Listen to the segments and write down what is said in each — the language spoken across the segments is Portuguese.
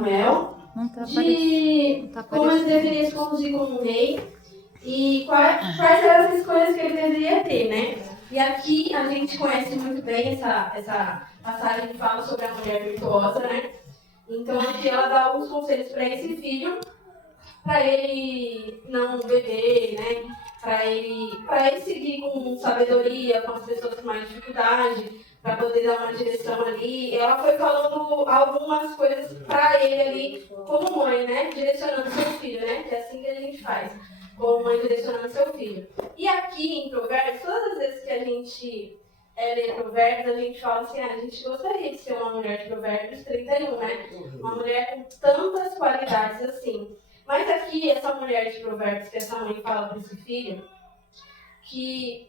Samuel, de como ele deveria se conduzir como um rei e quais eram as escolhas que ele deveria ter, né? E aqui a gente conhece muito bem essa passagem que fala sobre a mulher virtuosa, né? Então aqui ela dá alguns conselhos para esse filho, para ele não beber, né? Para ele seguir com sabedoria, com as pessoas com mais dificuldade, para poder dar uma direção ali. Ela foi falando algumas coisas para ele ali, como mãe, né? Direcionando seu filho, né? Que é assim que a gente faz, como mãe direcionando seu filho. E aqui em Provérbios, todas as vezes que a gente lê Provérbios, a gente fala assim, a gente gostaria de ser uma mulher de Provérbios 31, né? Uma mulher com tantas qualidades assim. Mas aqui, essa mulher de Provérbios, que essa mãe fala para esse filho, que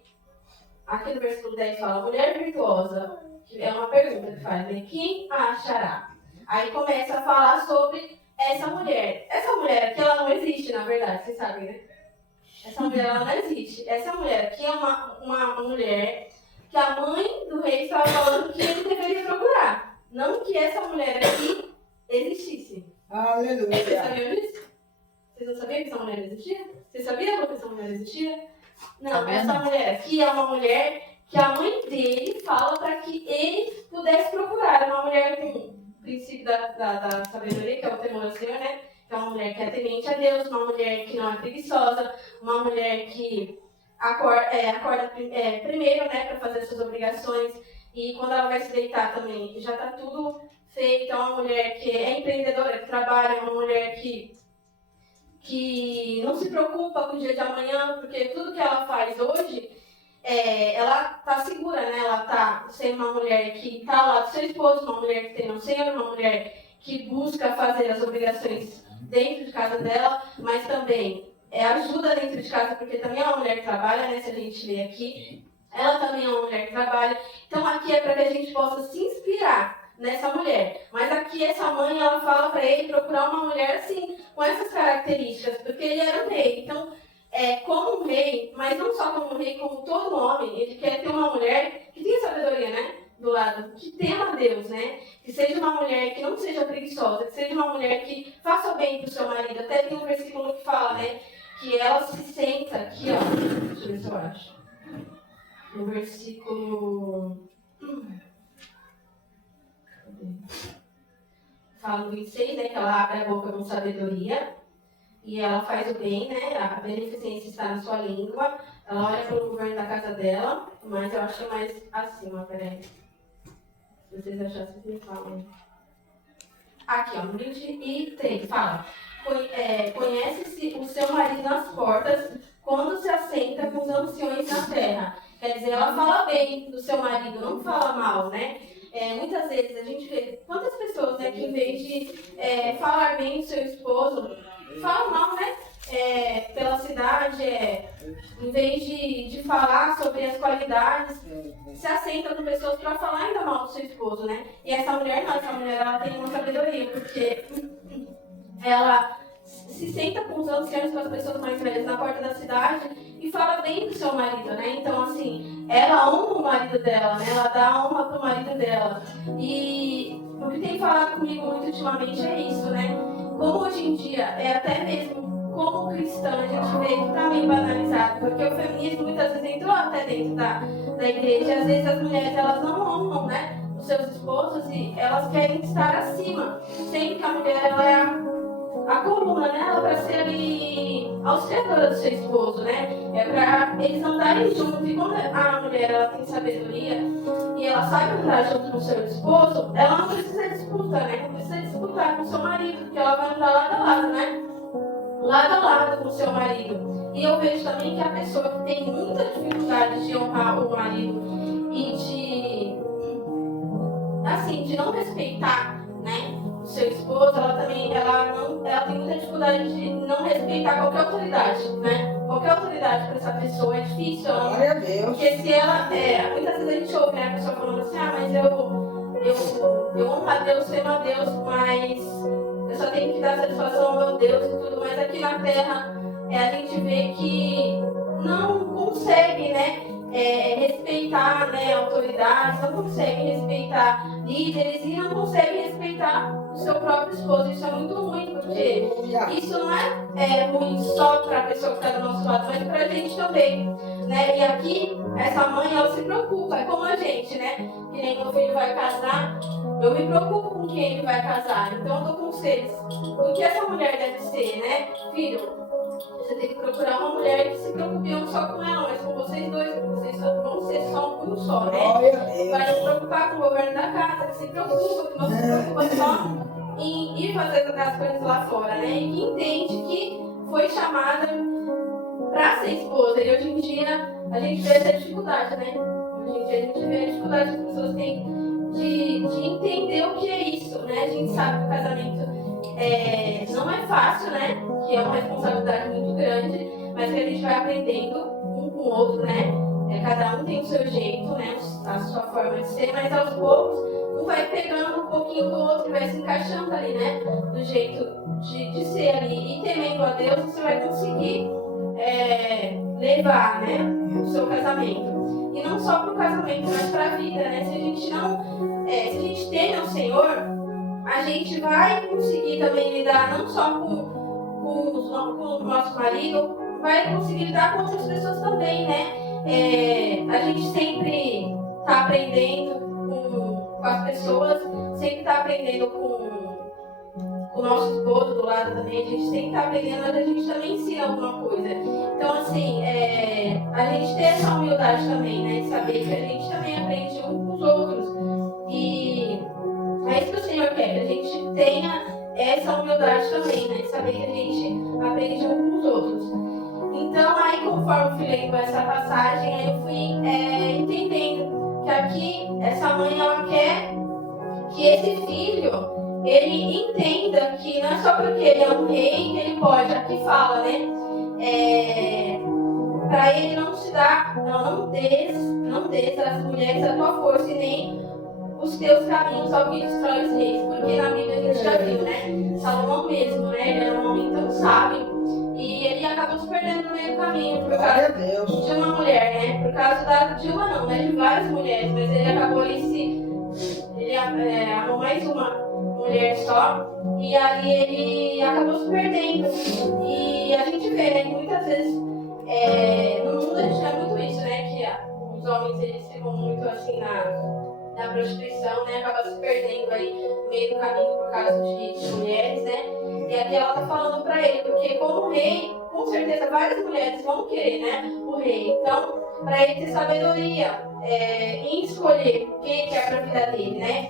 aqui no versículo 10 fala, mulher virtuosa, que é uma pergunta que faz, né? Quem a achará? Aí começa a falar sobre essa mulher. Essa mulher aqui, ela não existe, na verdade, vocês sabem, né? Essa mulher, ela não existe. Essa mulher aqui é uma mulher que a mãe do rei estava falando que ele deveria procurar. Não que essa mulher aqui existisse. Aleluia. Vocês sabiam disso? Vocês não sabiam que essa mulher existia? Vocês sabiam que essa mulher existia? Não, essa mulher aqui é uma mulher que a mãe dele fala para que ele pudesse procurar. É uma mulher com o princípio da sabedoria, que é o temor ao Senhor, né? Que é uma mulher que é temente a Deus, uma mulher que não é preguiçosa, uma mulher que acorda primeiro, né, para fazer suas obrigações, e quando ela vai se deitar também já está tudo feito. É uma mulher que é empreendedora, que trabalha, é uma mulher que não se preocupa com o dia de amanhã, porque tudo que ela faz hoje, ela está segura, né? Ela está sendo uma mulher que está ao lado do seu esposo, uma mulher que tem um Senhor, uma mulher que busca fazer as obrigações dentro de casa dela, mas também ajuda dentro de casa, porque também é uma mulher que trabalha, né? Se a gente vê aqui, ela também é uma mulher que trabalha. Então aqui é para que a gente possa se inspirar nessa mulher. Mas aqui essa mãe, ela fala para ele procurar uma mulher assim, com essas características, porque ele era um rei. Então, como um rei, mas não só como um rei, como todo homem, ele quer ter uma mulher que tenha sabedoria, né? Do lado, que tema a Deus, né? Que seja uma mulher que não seja preguiçosa, que seja uma mulher que faça bem para o seu marido. Até tem um versículo que fala, né? Que ela se senta aqui, ó. Deixa eu ver se eu acho. No versículo... Fala no 26, né, que ela abre a boca com sabedoria e ela faz o bem, né? A beneficência está na sua língua. Ela olha pelo governo da casa dela, mas eu acho mais acima, peraí. Se vocês achassem que me falam. Aqui, ó, no 23, fala. Conhece-se o seu marido nas portas quando se assenta com os anciões na terra. Quer dizer, ela fala bem do seu marido, não fala mal, né? Muitas vezes a gente vê quantas pessoas, né, que em vez de falar bem do seu esposo, falam mal, né? Pela cidade, em vez de falar sobre as qualidades, se assenta com pessoas para falar ainda mal do seu esposo, né? E essa mulher não, essa mulher ela tem uma sabedoria, porque ela se senta com os anciãos, com as pessoas mais velhas na porta da cidade e fala bem do seu marido, né? Então, assim, ela honra o marido dela, né? Ela dá honra pro marido dela. E o que tem falado comigo muito ultimamente é isso, né? Como hoje em dia, até mesmo como cristã, a gente vê que tá meio banalizado, porque o feminismo muitas vezes entrou até dentro da igreja, e às vezes as mulheres, elas não honram, né, os seus esposos, e elas querem estar acima, sendo que a mulher, ela é a coluna, né? Ela para ser ali auxiliadora do seu esposo, né? É para eles andarem juntos. E quando a mulher ela tem sabedoria e ela sabe andar junto com o seu esposo, ela não precisa disputar, né? Não precisa disputar com o seu marido, porque ela vai andar lado a lado, né? Lado a lado com o seu marido. E eu vejo também que a pessoa que tem muita dificuldade de honrar o marido e de não respeitar, né, o seu esposo, ela também ela tem muita dificuldade de não respeitar qualquer autoridade, né? Qualquer autoridade para essa pessoa é difícil. Glória a Deus. Porque se ela, muitas vezes a gente ouve, né, a pessoa falando assim, mas eu honro a Deus, temo a Deus, mas eu só tenho que dar satisfação ao meu Deus e tudo, mas aqui na Terra a gente vê que não consegue, né, respeitar, né, autoridades, não consegue respeitar líderes e não conseguem respeitar o seu próprio esposo. Isso é muito ruim, porque isso não é ruim só para a pessoa que está do nosso lado, mas para a gente também, né? E aqui, essa mãe, ela se preocupa, é como a gente, né? Que nem meu filho vai casar, eu me preocupo com quem ele vai casar, então eu dou conselhos. O que essa mulher deve ser, né? Filho, você tem que procurar uma mulher que se preocupe não só com ela, mas com vocês dois, porque vocês vão ser só um só, né? Vai se preocupar com o governo da casa, que se preocupa, que não se preocupa só em ir fazer as coisas lá fora, né? E que entende que foi chamada para ser esposa. E hoje em dia a gente vê essa dificuldade, né? Hoje em dia a gente vê a dificuldade que as pessoas têm de entender o que é isso, né? A gente sabe que o casamento não é fácil, né? Que é uma responsabilidade muito grande, mas que a gente vai aprendendo um com o outro, né? Cada um tem o seu jeito, né? A sua forma de ser, mas aos poucos um vai pegando um pouquinho do outro e vai se encaixando ali, né? Do jeito de ser ali. E temendo a Deus, você vai conseguir levar, né? O seu casamento. E não só para o casamento, mas para a vida, né? Se a gente teme ao Senhor, a gente vai conseguir também lidar não só com o nosso marido, vai conseguir lidar com outras pessoas também, né? A gente sempre está aprendendo com as pessoas, sempre está aprendendo com o nosso esposo do lado também, a gente sempre está aprendendo, mas a gente também ensina alguma coisa. Então, assim, a gente tem essa humildade também, né? De saber que a gente também aprende um com os outros. E é isso que o Senhor quer, que a gente tenha essa humildade também, né? De saber que a gente aprende um com os outros. Então, aí, conforme eu fui lendo essa passagem, aí eu fui entendendo que aqui, essa mãe, ela quer que esse filho, ele entenda que não é só porque ele é um rei que ele pode, aqui fala, né? Para ele não se dar, não des às mulheres a tua força e nem os teus caminhos ao que destrói os reis, porque na Bíblia a gente já viu, né? Salomão mesmo, né? Ele era um homem tão sábio e ele acabou se perdendo no meio do caminho por causa de uma mulher, né? Por causa de uma não, né? De várias mulheres, mas ele acabou ele amou mais uma mulher só e aí ele acabou se perdendo. E a gente vê, né? Que muitas vezes no mundo a gente vê muito isso, né? Que os homens eles ficam muito assim na prostituição, né? Acaba se perdendo aí no meio do caminho por causa de mulheres, né? E aqui ela tá falando pra ele, porque como rei, com certeza várias mulheres vão querer, né? O rei. Então, pra ele ter sabedoria em escolher quem quer pra vida dele, né?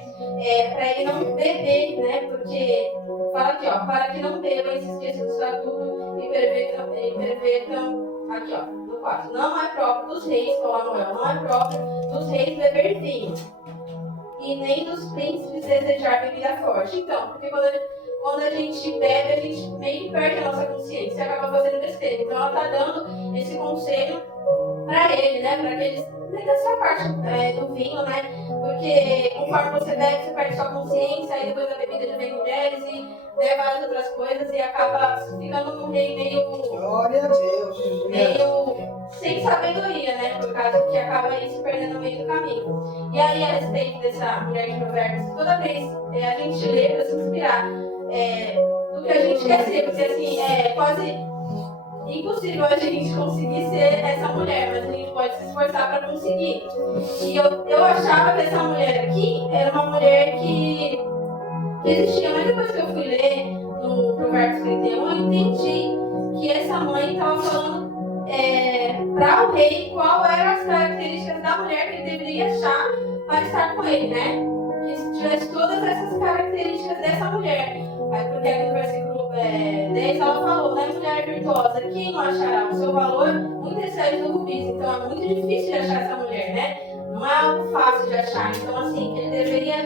Pra ele não beber, né? Porque fala aqui, ó, para que não bebam e se esqueçam do estatuto e pervertam, aqui, ó, no 4. Não é próprio dos reis, fala Noel, não é próprio dos reis beber vinho. E nem dos príncipes desejar bebida forte. Então, porque quando a gente bebe, a gente meio que perde a nossa consciência e acaba fazendo besteira. Então, ela está dando esse conselho para ele, né? Para que eles essa parte do vinho, né? Porque conforme você bebe, você perde sua consciência, aí depois da bebida já vem mulheres e várias outras coisas e acaba ficando num rei meio. Glória a Deus! Meio sem sabedoria, né? Por causa que acaba aí se perdendo no meio do caminho. E aí, a respeito dessa mulher de Provérbios, toda vez a gente lê para se inspirar do que a gente quer ser, porque assim, é quase impossível a gente conseguir ser essa mulher, mas a gente pode se esforçar para conseguir. E eu achava que essa mulher aqui era uma mulher que existia, mas depois que eu fui ler no Provérbios 31, eu entendi que essa mãe estava falando para o rei qual eram as características da mulher que ele deveria achar para estar com ele, né? Que tivesse todas essas características dessa mulher. Aí, porque aqui no versículo 10 ela falou, né? Mulher virtuosa, quem não achará? O seu valor muito excede do rubis, então é muito difícil de achar essa mulher, né? Não é algo fácil de achar. Então, assim, ele deveria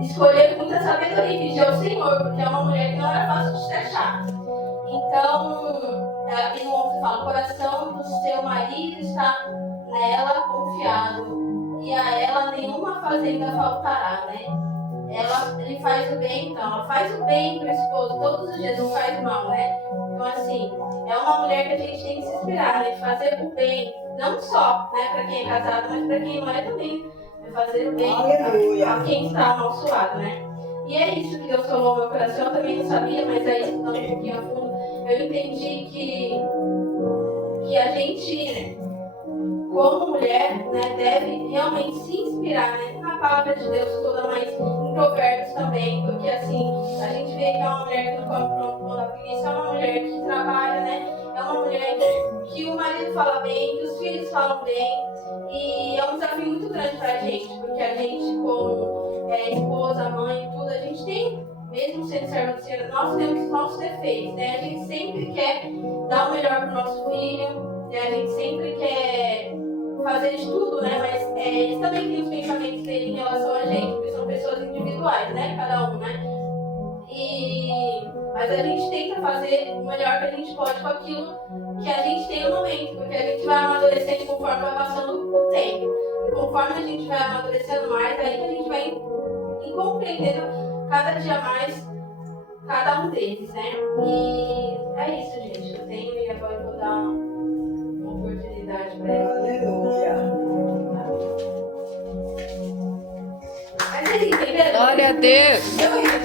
escolher com muita sabedoria e pedir ao Senhor, porque é uma mulher que não era fácil de se achar. Então, aqui no 11 fala, o coração do seu marido está nela confiado, e a ela nenhuma fazenda faltará, né? Ele faz o bem, então, ela faz o bem para o esposo todos os dias, não faz mal, né? Então, assim, é uma mulher que a gente tem que se inspirar, né? De fazer o bem, não só, né, para quem é casado, mas para quem não é também. fazer o bem Aleluia. a quem está amaldiçoado, né? E é isso que Deus falou no meu coração, eu também não sabia, mas aí estudando um pouquinho a fundo, eu entendi que a gente, como mulher, né, deve realmente se inspirar, né, na palavra de Deus toda, mas em Provérbios também, porque assim, a gente vê que é uma mulher que não come pronto da preguiça, é uma mulher que trabalha, né, é uma mulher que o marido fala bem, que os filhos falam bem, e é um desafio muito grande pra gente, porque a gente, como esposa, mãe, tudo, a gente tem, mesmo sendo serva do Senhor, nós temos nossos defeitos, né, a gente sempre quer dar o melhor pro nosso filho, né, a gente sempre quer fazer de tudo, né? Mas eles também têm os pensamentos dele em relação a gente, porque são pessoas individuais, né? Cada um, né? Mas a gente tenta fazer o melhor que a gente pode com aquilo que a gente tem no momento, porque a gente vai amadurecendo conforme vai passando o tempo. E conforme a gente vai amadurecendo mais, aí que a gente vai compreendendo cada dia mais cada um deles, né? E é isso, gente. Eu tenho e agora eu vou dar uma oportunidade para eles. Aleluia. Mas vocês entenderam? Glória a Deus. Eu entendi?